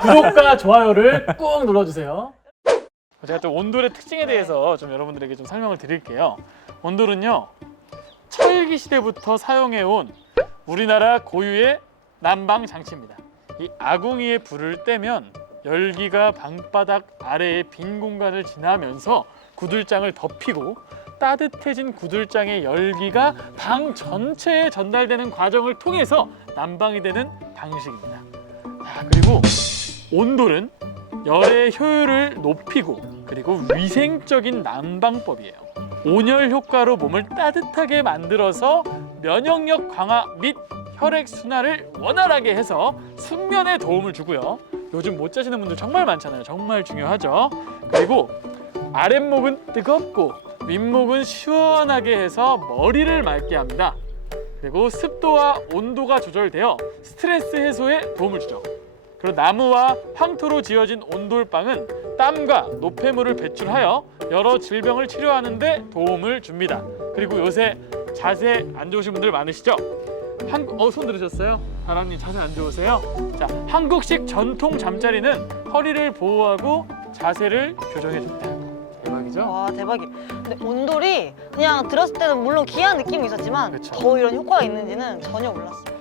구독과 좋아요를 꾹 눌러주세요. 제가 좀 온돌의 특징에 대해서 좀 여러분들에게 좀 설명을 드릴게요. 온돌은요 철기 시대부터 사용해온 우리나라 고유의 난방 장치입니다. 이 아궁이에 불을 떼면 열기가 방바닥 아래의 빈 공간을 지나면서 구들장을 덮이고 따뜻해진 구들장의 열기가 방 전체에 전달되는 과정을 통해서 난방이 되는 방식입니다. 자, 그리고 온돌은 열의 효율을 높이고 그리고 위생적인 난방법이에요. 온열 효과로 몸을 따뜻하게 만들어서 면역력 강화 및 혈액 순환을 원활하게 해서 숙면에 도움을 주고요. 요즘 못 자시는 분들 정말 많잖아요. 정말 중요하죠. 그리고 아랫목은 뜨겁고 윗목은 시원하게 해서 머리를 맑게 합니다. 그리고 습도와 온도가 조절되어 스트레스 해소에 도움을 주죠. 그리고 나무와 황토로 지어진 온돌방은 땀과 노폐물을 배출하여 여러 질병을 치료하는 데 도움을 줍니다. 그리고 요새 자세 안 좋으신 분들 많으시죠? 한, 어, 손 들으셨어요? 다람님 자세 안 좋으세요? 자, 한국식 전통 잠자리는 허리를 보호하고 자세를 교정해 줍니다. 대박이죠? 와 대박이. 근데 온돌이 그냥 들었을 때는 물론 귀한 느낌이 있었지만 그쵸. 더 이런 효과가 있는지는 전혀 몰랐어요.